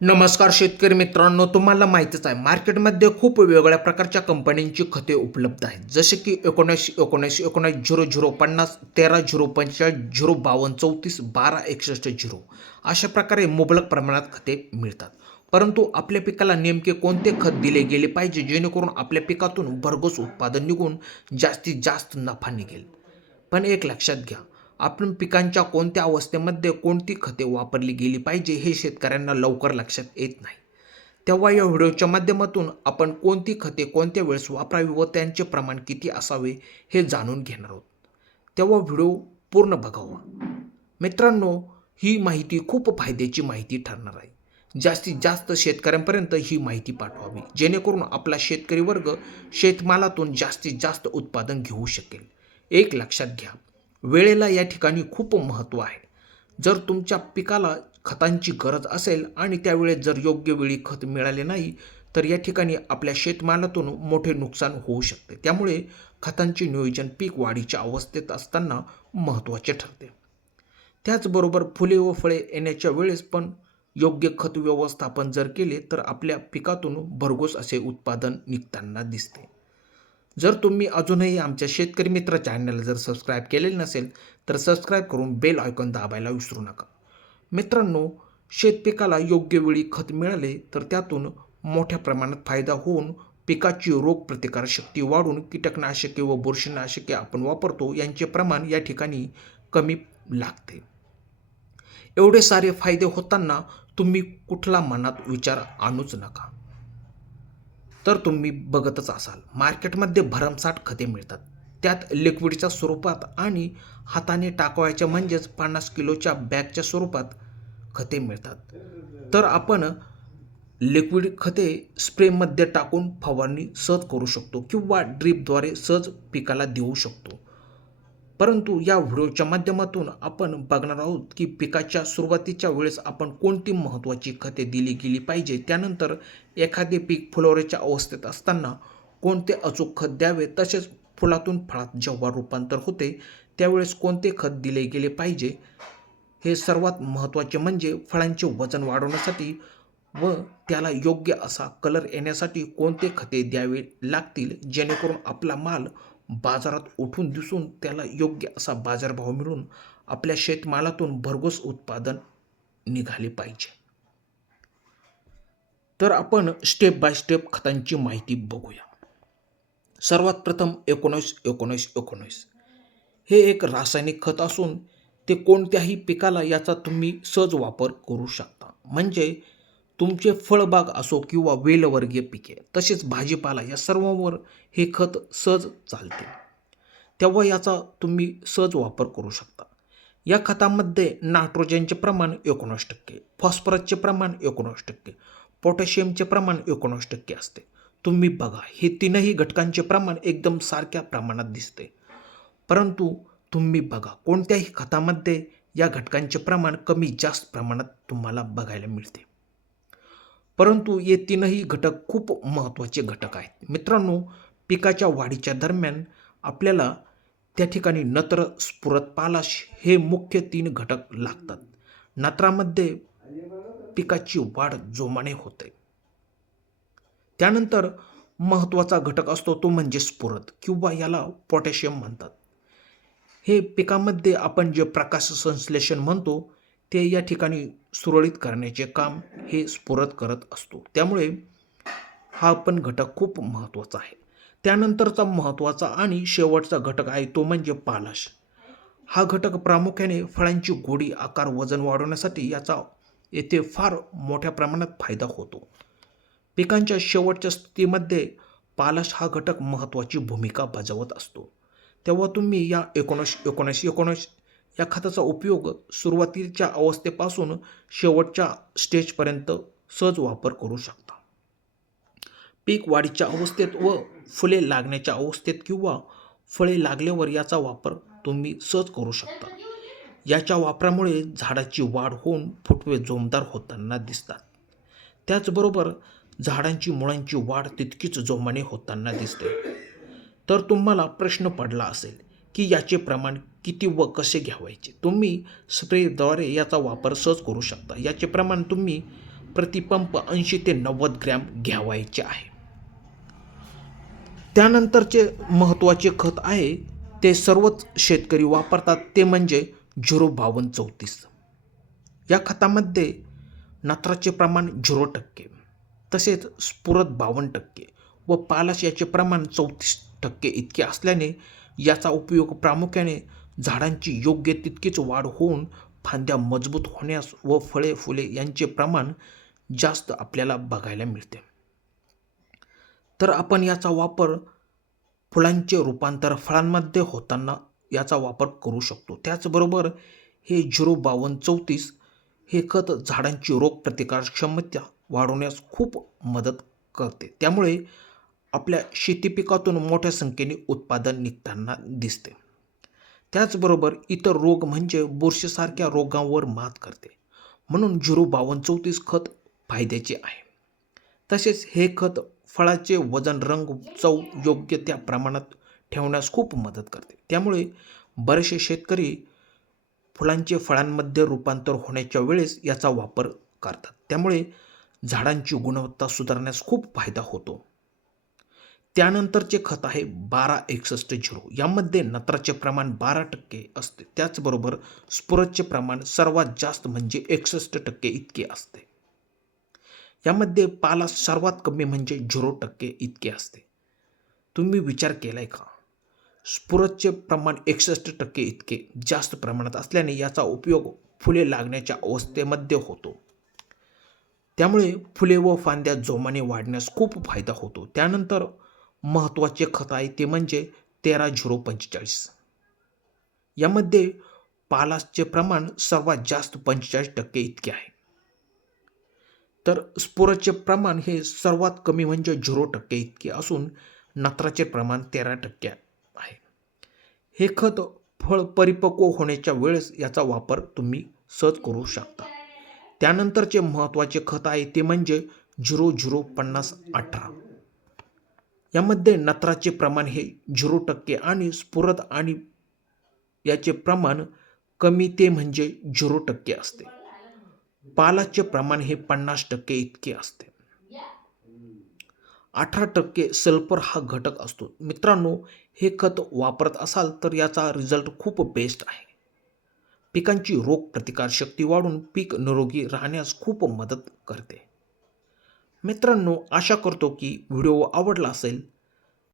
नमस्कार शेतकरी मित्रांनो, तुम्हाला माहितीच आहे मार्केटमध्ये खूप वेगवेगळ्या प्रकारच्या कंपन्यांची खते उपलब्ध आहेत. जसे की 19 13 0 45 0 52 34 12 61 0 अशा प्रकारे मुबलक प्रमाणात खते मिळतात. परंतु आपल्या पिकाला नेमके कोणते खत दिले गेले पाहिजे जेणेकरून आपल्या पिकातून भरघोस उत्पादन निघून जास्तीत जास्त नफा निघेल. पण एक लक्षात घ्या, आपण पिकांच्या कोणत्या अवस्थेमध्ये कोणती खते वापरली गेली पाहिजे हे शेतकऱ्यांना लवकर लक्षात येत नाही. तेव्हा या व्हिडिओच्या माध्यमातून आपण कोणती खते कोणत्या वेळेस वापरावी व त्यांचे प्रमाण किती असावे हे जाणून घेणार आहोत. तेव्हा व्हिडिओ पूर्ण बघावा. मित्रांनो, ही माहिती खूप फायद्याची माहिती ठरणार आहे. जास्तीत जास्त शेतकऱ्यांपर्यंत ही माहिती पाठवावी जेणेकरून आपला शेतकरी वर्ग शेतमालातून जास्तीत जास्त उत्पादन घेऊ शकेल. एक लक्षात घ्या, वेळेला या ठिकाणी खूप महत्त्व आहे. जर तुमच्या पिकाला खतांची गरज असेल आणि त्यावेळेस जर योग्य वेळी खत मिळाले नाही तर या ठिकाणी आपल्या शेतमालातून मोठे नुकसान होऊ शकते. त्यामुळे खतांचे नियोजन पीक वाढीच्या अवस्थेत असताना महत्त्वाचे ठरते. त्याचबरोबर फुले व फळे येण्याच्या वेळेस पण योग्य खत व्यवस्थापन जर केले तर आपल्या पिकातून भरघोस असे उत्पादन निघताना दिसते. जर तुम्ही अजूनही आमच्या शेतकरी मित्र चॅनलला जर सबस्क्राईब केलेले नसेल तर सबस्क्राईब करून बेल आयकॉन दाबायला विसरू नका. मित्रांनो, शेतपिकाला योग्य वेळी खत मिळाले तर त्यातून मोठ्या प्रमाणात फायदा होऊन पिकाची रोगप्रतिकारशक्ती वाढून कीटकनाशके व बुरशीनाशके आपण वापरतो यांचे प्रमाण या ठिकाणी कमी लागते. एवढे सारे फायदे होताना तुम्ही कुठला मनात विचार आणूच नका. तर तुम्ही बघतच असाल मार्केटमध्ये भरमसाठ खते मिळतात. त्यात लिक्विडच्या स्वरूपात आणि हाताने टाकायच्या म्हणजेच 50 किलोच्या बॅगच्या स्वरूपात खते मिळतात. तर आपण लिक्विड खते स्प्रेमध्ये टाकून फवारणी सहज करू शकतो किंवा ड्रीपद्वारे सहज पिकाला देऊ शकतो. परंतु या व्हिडिओच्या माध्यमातून आपण बघणार आहोत की पिकाच्या सुरुवातीच्या वेळेस आपण कोणती महत्त्वाची खते दिली गेली पाहिजे, त्यानंतर एखादे पीक फुलोऱ्याच्या अवस्थेत असताना कोणते अचूक खत द्यावे, तसेच फुलातून फळात जेव्हा रूपांतर होते त्यावेळेस कोणते खत दिले गेले पाहिजे. हे सर्वात महत्त्वाचे म्हणजे फळांचे वजन वाढवण्यासाठी व त्याला योग्य असा कलर येण्यासाठी कोणते खते द्यावे लागतील जेणेकरून आपला माल बाजारात उठून दिसून त्याला योग्य असा बाजारभाव मिळून आपल्या शेतमालातून भरघोस उत्पादन निघाले पाहिजे. तर आपण स्टेप बाय स्टेप खतांची माहिती बघूया. सर्वात प्रथम 19-19-19 हे एक रासायनिक खत असून ते कोणत्याही पिकाला याचा तुम्ही सहज वापर करू शकता. म्हणजे तुमचे फळबाग असो किंवा वेलवर्गीय पिके तसेच भाजीपाला या सर्वांवर हे खत सहज चालते. तेव्हा याचा तुम्ही सहज वापर करू शकता. या खतामध्ये नायट्रोजनचे प्रमाण 19%, फॉस्फरसचे प्रमाण 19%, पोटॅशियमचे प्रमाण 19% असते. तुम्ही बघा, हे तीनही घटकांचे प्रमाण एकदम सारख्या प्रमाणात दिसते. परंतु तुम्ही बघा, कोणत्याही खतामध्ये या घटकांचे प्रमाण कमी जास्त प्रमाणात तुम्हाला बघायला मिळते. परंतु हे तीनही घटक खूप महत्त्वाचे घटक आहेत. मित्रांनो, पिकाच्या वाढीच्या दरम्यान आपल्याला त्या ठिकाणी नत्र, स्फुरद, पालाश हे मुख्य 3 घटक लागतात. नत्रामध्ये पिकाची वाढ जोमाने होते. त्यानंतर महत्त्वाचा घटक असतो तो म्हणजे स्फुरद किंवा याला पोटॅशियम म्हणतात. हे पिकामध्ये आपण जे प्रकाश संश्लेषण म्हणतो ते या ठिकाणी सुरळीत करण्याचे काम हे स्फुरद करत असतो. त्यामुळे हा पण घटक खूप महत्त्वाचा आहे. त्यानंतरचा महत्त्वाचा आणि शेवटचा घटक आहे तो म्हणजे पालाश. हा घटक प्रामुख्याने फळांची गोडी, आकार, वजन वाढवण्यासाठी याचा येथे फार मोठ्या प्रमाणात फायदा होतो. पिकांच्या शेवटच्या स्थितीमध्ये पालाश हा घटक महत्त्वाची भूमिका बजावत असतो. तेव्हा तुम्ही या 19-19-19 या खताचा उपयोग सुरुवातीच्या अवस्थेपासून शेवटच्या स्टेजपर्यंत सहज वापर करू शकता. पीक वाढीच्या अवस्थेत व फुले लागण्याच्या अवस्थेत किंवा फळे लागल्यावर याचा वापर तुम्ही सहज करू शकता. याच्या वापरामुळे झाडाची वाढ होऊन फुटवे जोमदार होताना दिसतात. त्याचबरोबर झाडांची मुळांची वाढ तितकीच जोमाने होताना दिसते. तर तुम्हाला प्रश्न पडला असेल की याचे प्रमाण किती व कसे घ्यावायचे. तुम्ही स्प्रेद्वारे याचा वापर सहज करू शकता. याचे प्रमाण तुम्ही प्रतिपंप 80 ते 90 ग्रॅम घ्यावायचे आहे. त्यानंतरचे महत्त्वाचे खत आहे ते सर्वच शेतकरी वापरतात ते म्हणजे 05234. या खतामध्ये नत्राचे प्रमाण 0% तसेच स्फुरद 52% व पालाश याचे प्रमाण 34% इतके असल्याने याचा उपयोग प्रामुख्याने झाडांची योग्य तितकीच वाढ होऊन फांद्या मजबूत होण्यास व फळे फुले यांचे प्रमाण जास्त आपल्याला बघायला मिळते. तर आपण याचा वापर फुलांचे रूपांतर फळांमध्ये होताना याचा वापर करू शकतो. त्याचबरोबर हे 05234 हे खत झाडांची रोगप्रतिकार क्षमता वाढवण्यास खूप मदत करते. त्यामुळे आपल्या शेती पिकातून मोठ्या संख्येने उत्पादन निघताना दिसते. त्याचबरोबर इतर रोग म्हणजे बुरशीसारख्या रोगांवर मात करते. म्हणून 05234 खत फायद्याचे आहे. तसेच हे खत फळाचे वजन, रंग, चव योग्य त्या प्रमाणात ठेवण्यास खूप मदत करते. त्यामुळे बरेचसे शेतकरी फुलांचे फळांमध्ये रूपांतर होण्याच्या वेळेस याचा वापर करतात. त्यामुळे झाडांची गुणवत्ता सुधारण्यास खूप फायदा होतो. त्यानंतरचे खत आहे 1261 यामध्ये नत्राचे प्रमाण 12% असते. त्याचबरोबर स्फुरदचे प्रमाण सर्वात जास्त म्हणजे 61% इतके असते. यामध्ये पालाश सर्वात कमी म्हणजे 0% इतके असते. तुम्ही विचार केलाय का? स्फुरदचे प्रमाण 61% इतके जास्त प्रमाणात असल्याने याचा उपयोग फुले लागण्याच्या अवस्थेमध्ये होतो. त्यामुळे फुले व फांद्या जोमाने वाढण्यास खूप फायदा होतो. त्यानंतर महत्त्वाचे खत आहे ते म्हणजे 13-045. यामध्ये पालाशचे प्रमाण सर्वात जास्त 45% इतके आहे. तर स्फुरदचे प्रमाण हे सर्वात कमी म्हणजे 0% इतके असून नत्राचे प्रमाण 13% आहे. हे खत फळ परिपक्व होण्याच्या वेळेस याचा वापर तुम्ही सहज करू शकता. त्यानंतरचे महत्त्वाचे खत आहे ते म्हणजे 0050-18. यामध्ये नत्राचे प्रमाण हे 0% आणि स्फुरद आणि याचे प्रमाण कमी ते म्हणजे 0% असते. पालाचे प्रमाण हे 50% इतके असते. 18% सल्फर हा घटक असतो. मित्रांनो, हे खत वापरत असाल तर याचा रिझल्ट खूप बेस्ट आहे. पिकांची रोगप्रतिकारशक्ती वाढून पीक निरोगी राहण्यास खूप मदत करते. मित्रांनो, आशा करतो की व्हिडिओ आवडला असेल